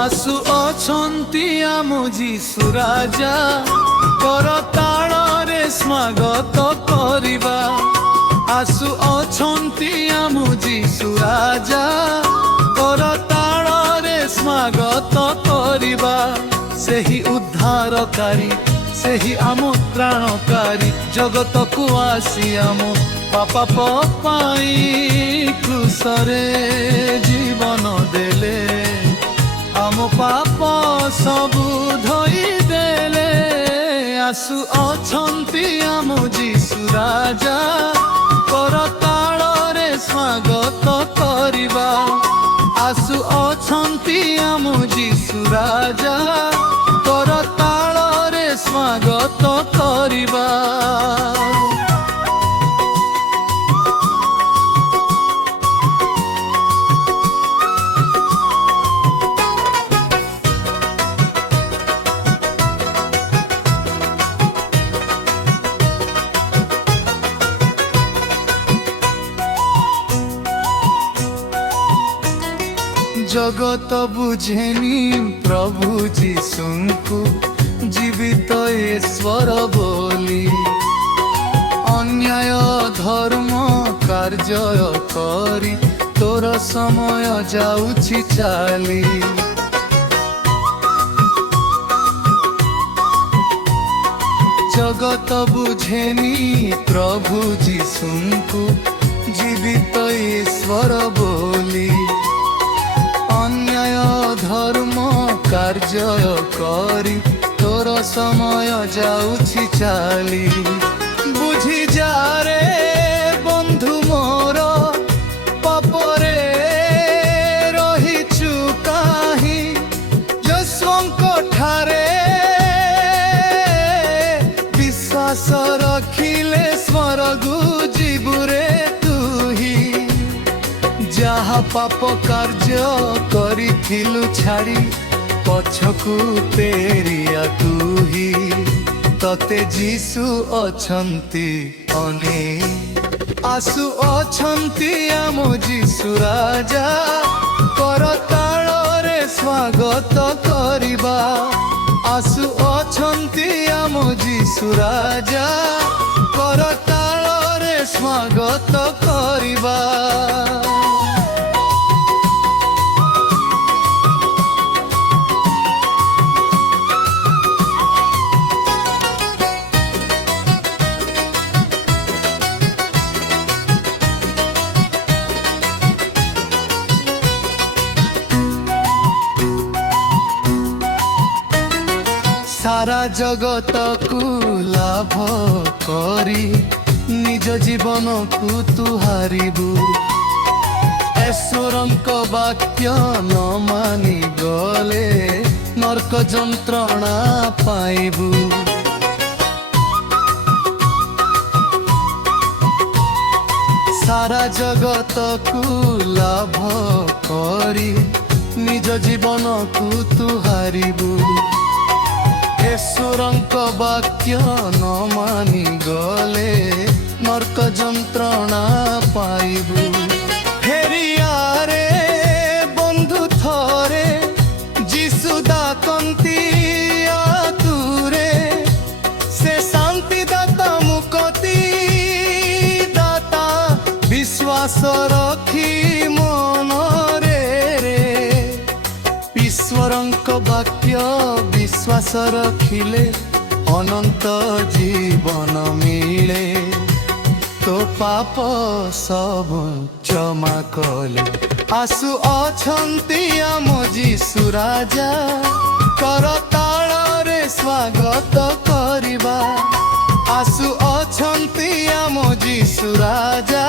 आसु अछंती आम जीसु राजा करताଳରେ स्वागत करिबा। आसु अछंती आम जीसु राजा करताଳରେ स्वागत करिबा। सेही उद्धारकारी सेही आम त्राणकारी जगत को आसी आम पाप पाई क्रूसरे जीवन देले। आम पाप सबु धोई देले। आसु अछंती आम जीसु राजा करताଳରେ स्वागत करिबा। आसु अछंती आम जीसु राजा करताଳରେ स्वागत करिबा। जगत बुझेनी प्रभु जीशुंकु जीवित ईश्वर बोली। अन्याय धर्म कार्य करी तोर समय जाउछि चाली। जगत बुझेनी प्रभु जीशुंकु जीवित ईश्वर बोली। अन्याय धर्म कार्य करी तोर समय जाउछि चाली। बुझी जा रे बंधु मोर पापरे रहिचु काहि। यशवंक ठारे विश्वास रखिले स्वर्गु जीवुरे तुही। जहा पाप कार्य करिथिलु छाड़ी पछकु पेरिया तुही। तते जीसु अछंती अने। आसु अछंती आम जीसु राजा करताଳରେ स्वागत करिबा। आसु अछंती आम जीसु राजा करताଳରେ स्वागत करिबा। सारा जगत को लाभ करी निज जीवन को तु हारिबु। ईश्वरंक वाक्य न मानि गले नरक जंत्रणा पाइबु। सारा जगत को लाभ करी निज जीवन को तु हारिबु। ईश्वरंक वाक्य न मानि गले नरक जंत्रणा पाइबु। फेरिया रे बंधु थरे जीसु डाकंती आतुरे। से शांति दाता मुक्ति दाता विश्वास रखी मनरे रे। ईश्वरंक वाक्य विश्वास रखिले अनंत जीवन मिले। तो पाप सब क्षमा कले। आसु अछंती आम जीसु राजा करताଳରେ स्वागत करिबा। आसु अछंती आम जीसु राजा